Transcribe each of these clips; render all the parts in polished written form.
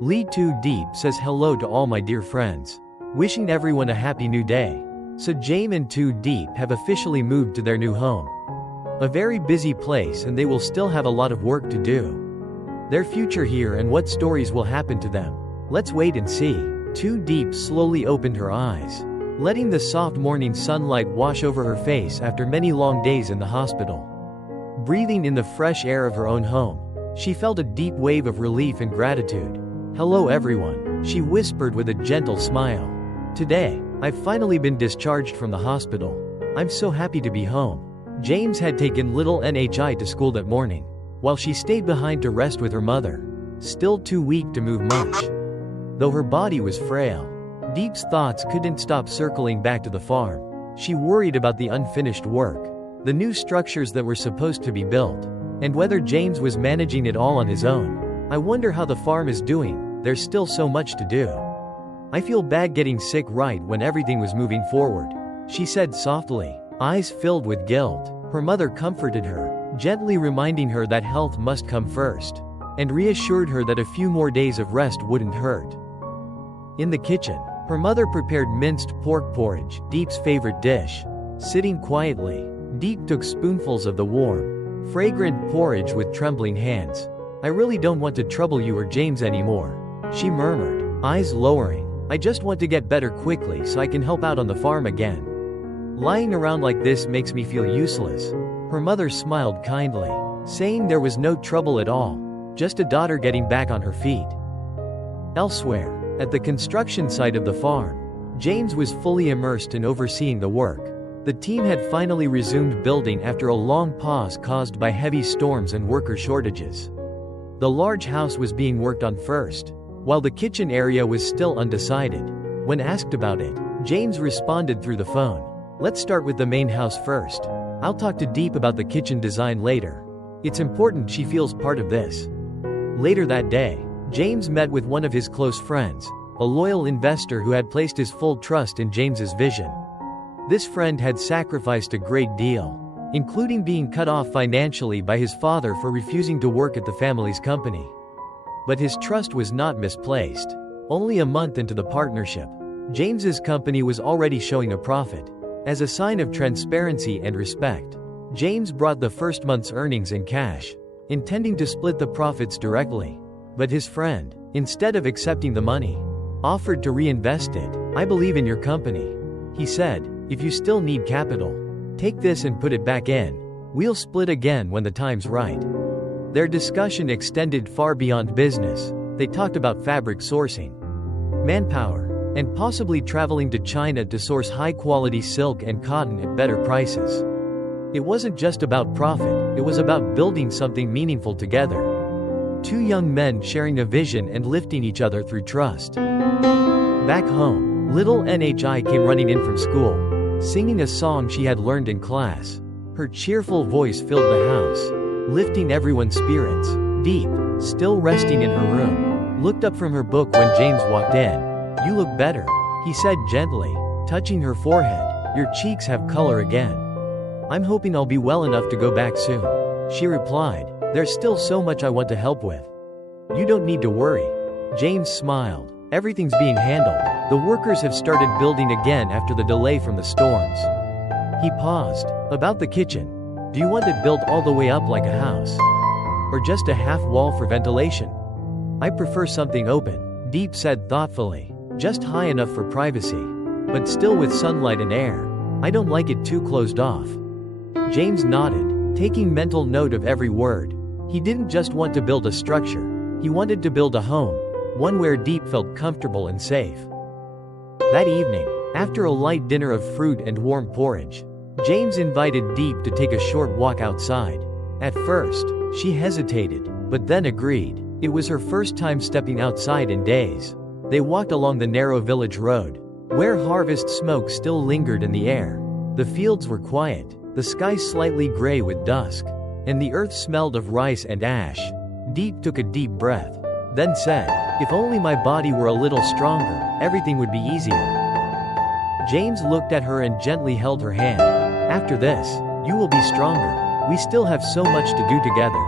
Lytudiep says hello to all my dear friends. Wishing everyone a happy new day. So James and Lytudiep have officially moved to their new home. A very busy place, and they will still have a lot of work to do. Their future here and what stories will happen to them. Let's wait and see. Lytudiep slowly opened her eyes, letting the soft morning sunlight wash over her face after many long days in the hospital. Breathing in the fresh air of her own home, she felt a deep wave of relief and gratitude. "Hello everyone," she whispered with a gentle smile. "Today, I've finally been discharged from the hospital. I'm so happy to be home." James had taken little NHI to school that morning, while she stayed behind to rest with her mother, still too weak to move much. Though her body was frail, Deep's thoughts couldn't stop circling back to the farm. She worried about the unfinished work, the new structures that were supposed to be built, and whether James was managing it all on his own. "I wonder how the farm is doing. There's still so much to do. I feel bad getting sick right when everything was moving forward," she said softly, eyes filled with guilt. Her mother comforted her, gently reminding her that health must come first, and reassured her that a few more days of rest wouldn't hurt. In the kitchen, her mother prepared minced pork porridge, Deep's favorite dish. Sitting quietly, Deep took spoonfuls of the warm, fragrant porridge with trembling hands. "I really don't want to trouble you or James anymore," she murmured, eyes lowering. "I just want to get better quickly so I can help out on the farm again. Lying around like this makes me feel useless." Her mother smiled kindly, saying there was no trouble at all, just a daughter getting back on her feet. Elsewhere, at the construction site of the farm, James was fully immersed in overseeing the work. The team had finally resumed building after a long pause caused by heavy storms and worker shortages. The large house was being worked on first, while the kitchen area was still undecided. When asked about it, James responded through the phone, "Let's start with the main house first. I'll talk to Deep about the kitchen design later. It's important she feels part of this." Later that day, James met with one of his close friends, a loyal investor who had placed his full trust in James's vision. This friend had sacrificed a great deal, including being cut off financially by his father for refusing to work at the family's company. But his trust was not misplaced. Only a month into the partnership, James's company was already showing a profit. As a sign of transparency and respect, James brought the first month's earnings in cash, intending to split the profits directly. But his friend, instead of accepting the money, offered to reinvest it. "I believe in your company," he said. "If you still need capital, take this and put it back in. We'll split again when the time's right." Their discussion extended far beyond business. They talked about fabric sourcing, manpower, and possibly traveling to China to source high-quality silk and cotton at better prices. It wasn't just about profit, it was about building something meaningful together. Two young men sharing a vision and lifting each other through trust. Back home, little NHI came running in from school, singing a song she had learned in class. Her cheerful voice filled the house, lifting everyone's spirits. Deep, still resting in her room, looked up from her book when James walked in. "You look better," he said gently, touching her forehead. "Your cheeks have color again." "I'm hoping I'll be well enough to go back soon," she replied. "There's still so much I want to help with." "You don't need to worry." James smiled. "Everything's being handled. The workers have started building again after the delay from the storms." He paused. "About the kitchen, do you want it built all the way up like a house? Or just a half wall for ventilation?" "I prefer something open," Deep said thoughtfully. "Just high enough for privacy, but still with sunlight and air. I don't like it too closed off." James nodded, taking mental note of every word. He didn't just want to build a structure, he wanted to build a home, one where Deep felt comfortable and safe. That evening, after a light dinner of fruit and warm porridge, James invited Deep to take a short walk outside. At first, she hesitated, but then agreed. It was her first time stepping outside in days. They walked along the narrow village road, where harvest smoke still lingered in the air. The fields were quiet, the sky slightly gray with dusk, and the earth smelled of rice and ash. Deep took a deep breath, then said, "If only my body were a little stronger, everything would be easier." James looked at her and gently held her hand. "After this, you will be stronger. We still have so much to do together.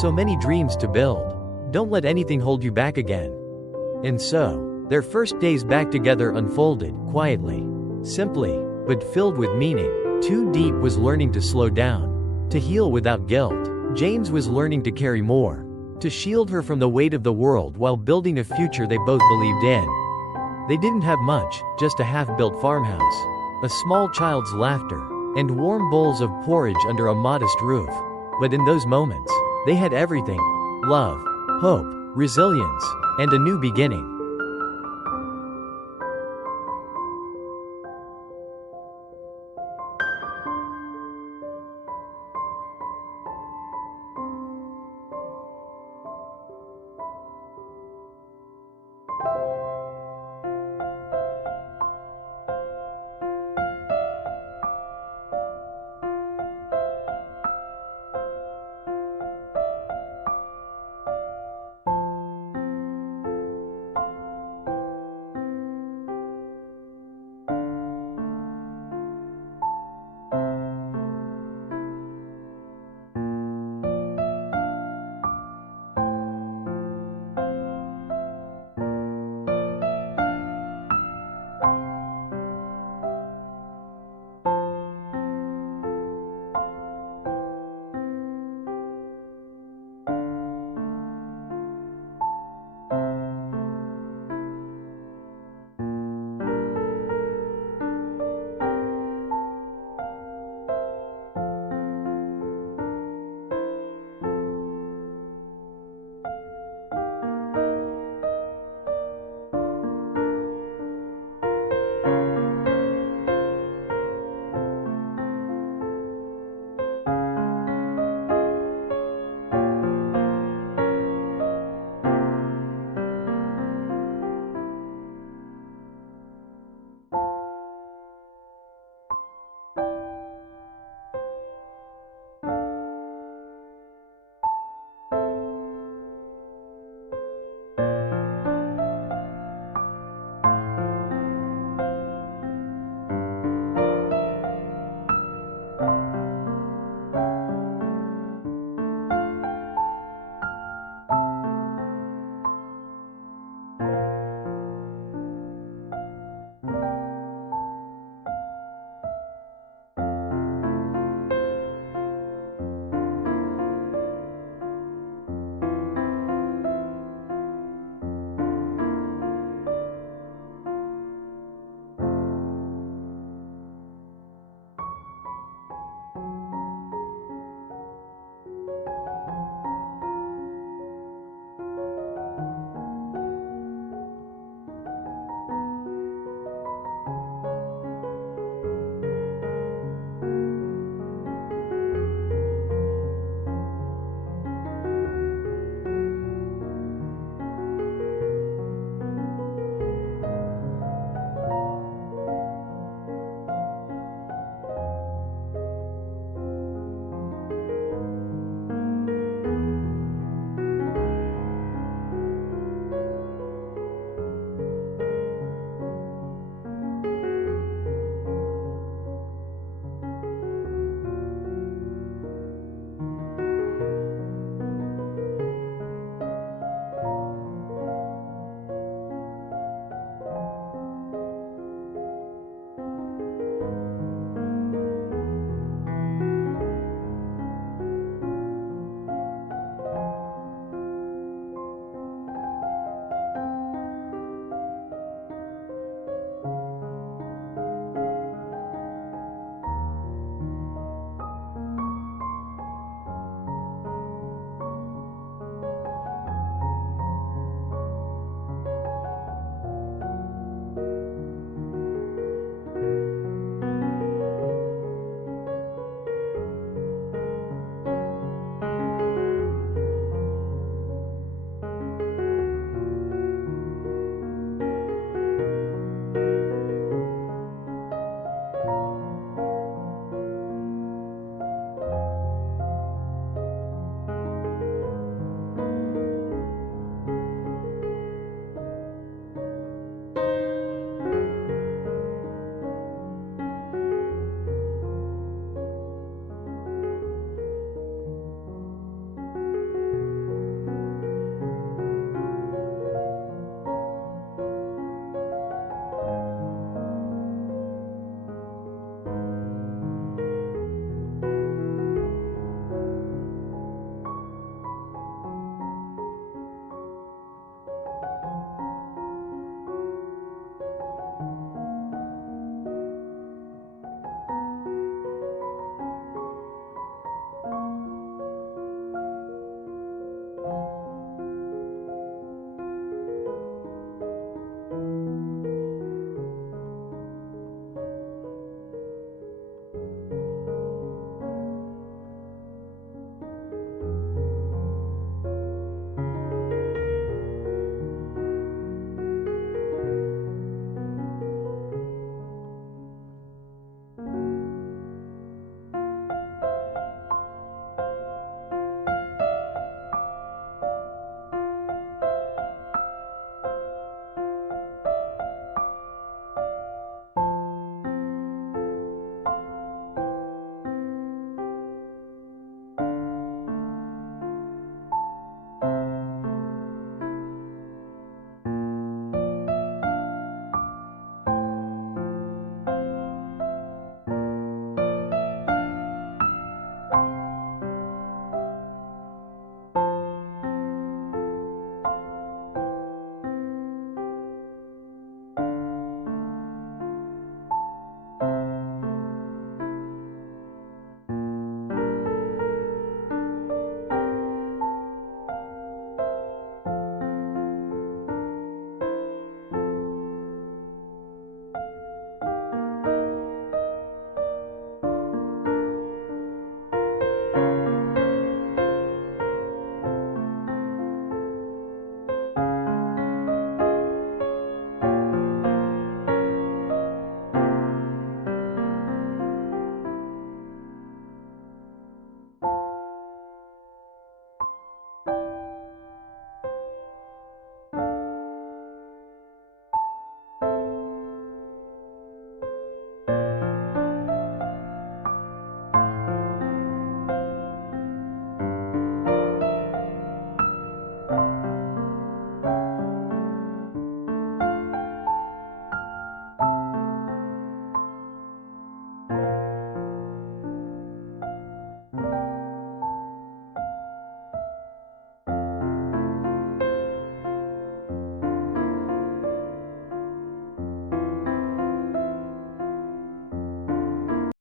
So many dreams to build. Don't let anything hold you back again." And so, their first days back together unfolded, quietly, simply, but filled with meaning. 2Deep was learning to slow down, to heal without guilt. James was learning to carry more, to shield her from the weight of the world while building a future they both believed in. They didn't have much, just a half-built farmhouse, a small child's laughter, and warm bowls of porridge under a modest roof. But in those moments, they had everything: love, hope, resilience, and a new beginning.